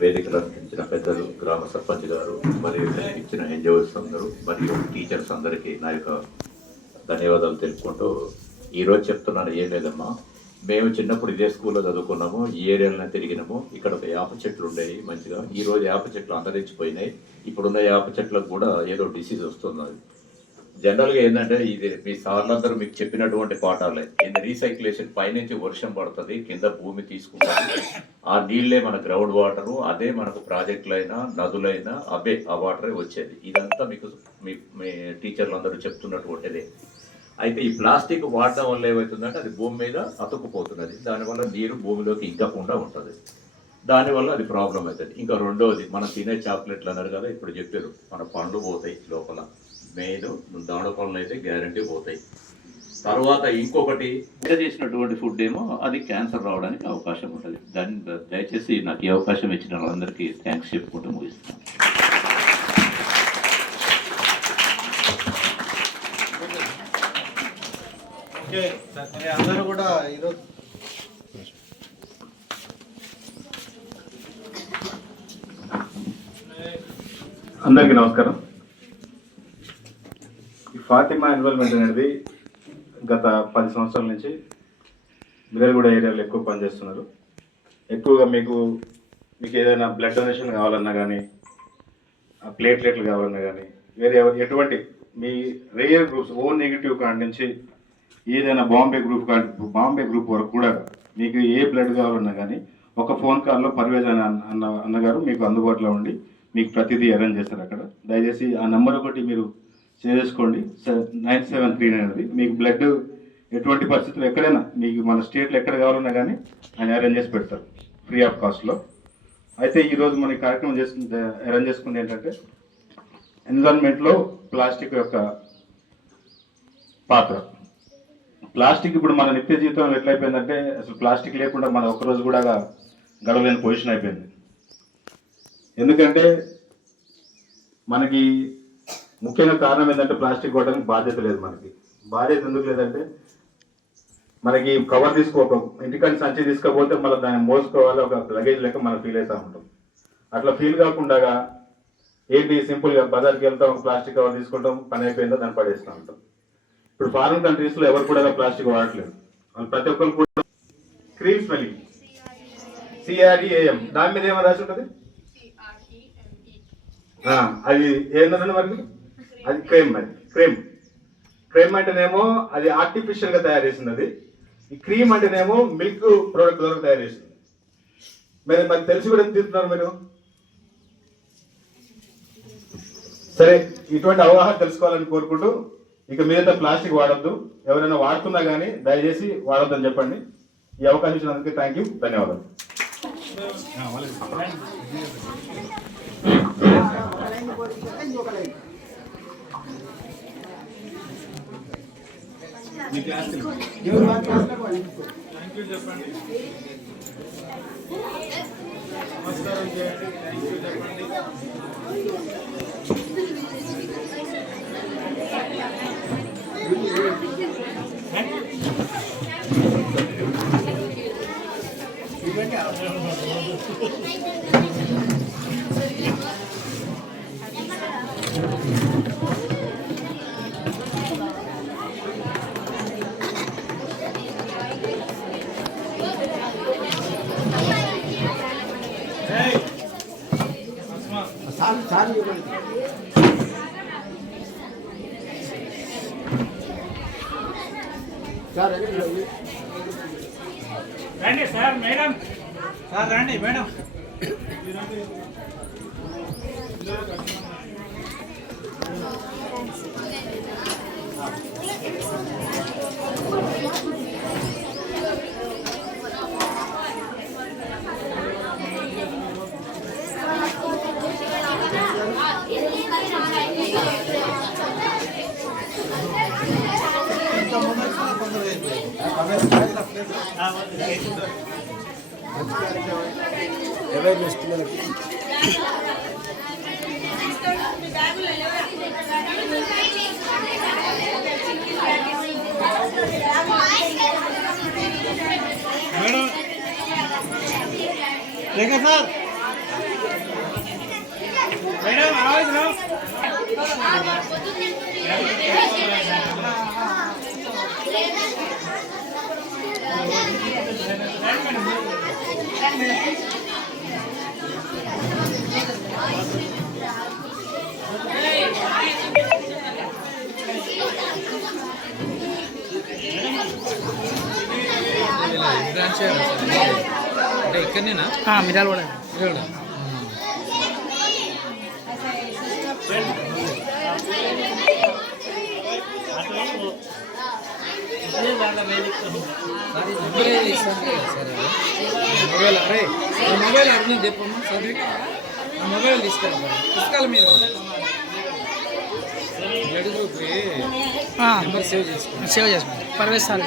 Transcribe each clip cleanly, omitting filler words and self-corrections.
వేదికలు అందించిన పెద్దలు, గ్రామ సర్పంచ్ గారు, మరియు ఇచ్చిన ఎన్జిఓస్ అందరూ, మరియు టీచర్స్ అందరికీ నా యొక్క ధన్యవాదాలు తెలుపుకుంటూ ఈరోజు చెప్తున్నాను. ఏం లేదమ్మా, మేము చిన్నప్పుడు ఇదే స్కూల్లో చదువుకున్నాము, ఈ ఏరియాలోనే తిరిగినాము. ఇక్కడ ఒక వేప చెట్లు ఉండేవి మంచిగా. ఈరోజు వేప చెట్లు అంతరించిపోయినాయి. ఇప్పుడున్న వేప చెట్లకు కూడా ఏదో డిసీజ్ వస్తున్నది. జనరల్గా ఏంటంటే ఇది మీ సార్లందరూ మీకు చెప్పినటువంటి పాఠాలే. ఇది రీసైక్లేషన్, పైనుంచి వర్షం పడుతుంది, కింద భూమి తీసుకుంటుంది, ఆ నీళ్ళే మన గ్రౌండ్ వాటరు, అదే మనకు ప్రాజెక్టులైనా నదులైనా అవే ఆ వాటరే వచ్చేది. ఇదంతా మీకు మీ టీచర్లు అందరూ చెప్తున్నటువంటిదే. అయితే ఈ ప్లాస్టిక్ వాడడం వల్ల ఏమవుతుందంటే అది భూమి మీద అతుక్కుపోతున్నది. దానివల్ల నీరు భూమిలోకి ఇంకకుండా ఉంటుంది. దానివల్ల అది ప్రాబ్లం అవుతుంది. ఇంకా రెండోది, మనం తినే చాక్లెట్లు అన్నారు కదా, ఇప్పుడు చెప్పారు, మన పండ్లు పోతాయి లోపల. మెయిన్ దాడ పనులు అయితే గ్యారంటీ పోతాయి. తర్వాత ఇంకొకటి, చేసినటువంటి ఫుడ్ ఏమో అది క్యాన్సర్ రావడానికి అవకాశం ఉంటుంది. దాన్ని దయచేసి నాకు ఈ అవకాశం ఇచ్చిన వాళ్ళందరికీ థ్యాంక్స్ చెప్పుకుంటూ ముగిస్తున్నాను. అందరూ కూడా ఈరోజు అందరికీ నమస్కారం. ఈ ఫాతిమా ఇన్వాల్వ్మెంట్ అనేది గత 10 సంవత్సరాల నుంచి మిర్యాలగూడ ఏరియాలో ఎక్కువ పనిచేస్తున్నారు. ఎక్కువగా మీకు ఏదైనా బ్లడ్ డొనేషన్ కావాలన్నా కానీ, ప్లేట్లెట్లు కావాలన్నా కానీ, వేరే ఎటువంటి మీ రేయర్ గ్రూప్స్, ఓ నెగిటివ్ కాడి నుంచి ఏదైనా బాంబే గ్రూప్ వరకు కూడా మీకు ఏ బ్లడ్ కావాలన్నా కానీ ఒక ఫోన్ కాల్లో పర్వేజ్ అన్నగారు మీకు అందుబాటులో ఉండి మీకు ప్రతిదీ అరేంజ్ చేస్తారు అక్కడ. దయచేసి ఆ నెంబర్ ఒకటి మీరు చేసుకోండి, 9739 అనేది. మీకు బ్లడ్ ఎటువంటి పరిస్థితులు ఎక్కడైనా మీకు మన స్టేట్లో ఎక్కడ కావాలన్నా కానీ ఆయన అరేంజ్ చేసి పెడతారు ఫ్రీ ఆఫ్ కాస్ట్లో. అయితే ఈరోజు మన కార్యక్రమం అరేంజ్ చేసుకుంది ఏంటంటే ఎన్విరాన్మెంట్లో ప్లాస్టిక్ యొక్క పాత్ర. ప్లాస్టిక్ ఇప్పుడు మన నిత్య జీవితంలో ఎట్లయిపోయిందంటే అసలు ప్లాస్టిక్ లేకుండా మన ఒక్కరోజు కూడా గడవలేని పొజిషన్ అయిపోయింది. ఎందుకంటే మనకి ముఖ్యంగా కారణం ఏంటంటే ప్లాస్టిక్ కొట్టడానికి బాధ్యత లేదు. మనకి బాధ్యత ఎందుకు లేదంటే మనకి కవర్ తీసుకోక ఇంటికంటే సంచి తీసుకోకపోతే మళ్ళీ దాన్ని మోసుకోవాలి, ఒక లగేజ్ లెక్క మనం ఫీల్ అవుతూ ఉంటాం. అట్లా ఫీల్ కాకుండా ఏంటి సింపుల్గా బజార్కి వెళ్తాం, ప్లాస్టిక్ కవర్ తీసుకుంటాం, పని అయిపోయిందో దాన్ని పడేస్తూ ఉంటాం. ఇప్పుడు ఫారిన్ కంట్రీస్లో ఎవరు కూడా ప్లాస్టిక్ వాడట్లేదు. వాళ్ళు ప్రతి ఒక్కరు కూడా క్రీమ్ స్మెల్లింగ్, CREAM, దాని మీద ఏమైనా రాసి ఉంటుంది, అది ఏంటంటే మరి అది క్రీమ్. మరి క్రీమ్ అంటేనేమో అది ఆర్టిఫిషియల్గా తయారు చేసినది. ఈ క్రీమ్ అంటేనేమో మిల్క్ ప్రోడక్ట్ ద్వారా తయారు చేసింది. మరి తెలిసి కూడా ఎందుకు తింటున్నారు మీరు? సరే, ఇటువంటి అవగాహన తెలుసుకోవాలని కోరుకుంటూ ఇక మీదట ప్లాస్టిక్ వాడద్దు. ఎవరైనా వాడుతున్నా కానీ దయచేసి వాడొద్దని చెప్పండి. ఈ అవకాశం ఇచ్చినందుకు థ్యాంక్ యూ, ధన్యవాదాలు. చెప్పండి, నమస్కారం చేయండి, థ్యాంక్ యూ చెప్పండి. రండి సార్, మేడం సార్, రండి మేడం. అవేర్నెస్ పిల్లలకి మేడం देखा सर मैडम आवाज रहो అంటే ఇక్కడనేనా మిరాలు కూడా ఇక్కడ మొబైల్ ఇస్తాను సరే మొబైల్ అరే మొబైల్ అడిగిన చెప్పమ్మా సరే ఆ మొబైల్ తీసుకెళ్ళి పుస్తకాల మీద బ్లడ్ గ్రూప్ నెంబర్ సేవ్ చేసుకోండి సేవ్ చేసుకోండి Parvez sir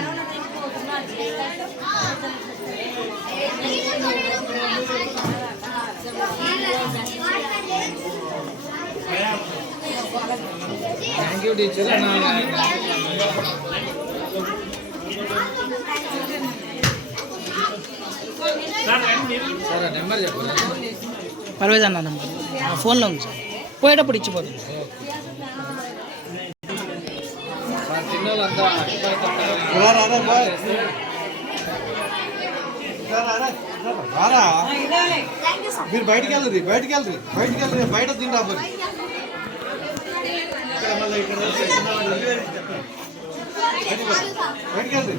thank you teacher sir ఆ నెంబర్ చెప్పరా పర్వేజ్ అన్న నెంబర్ ఫోన్లో ఉంది సార్ పోయేటప్పుడు ఇచ్చిపోతుంది సార్ చిన్నోళ్ళంతా మీరు బయటికి వెళ్ళరు బయట తింటా బయటికి వెళ్ళరు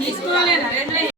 తీసుకోవాలేనా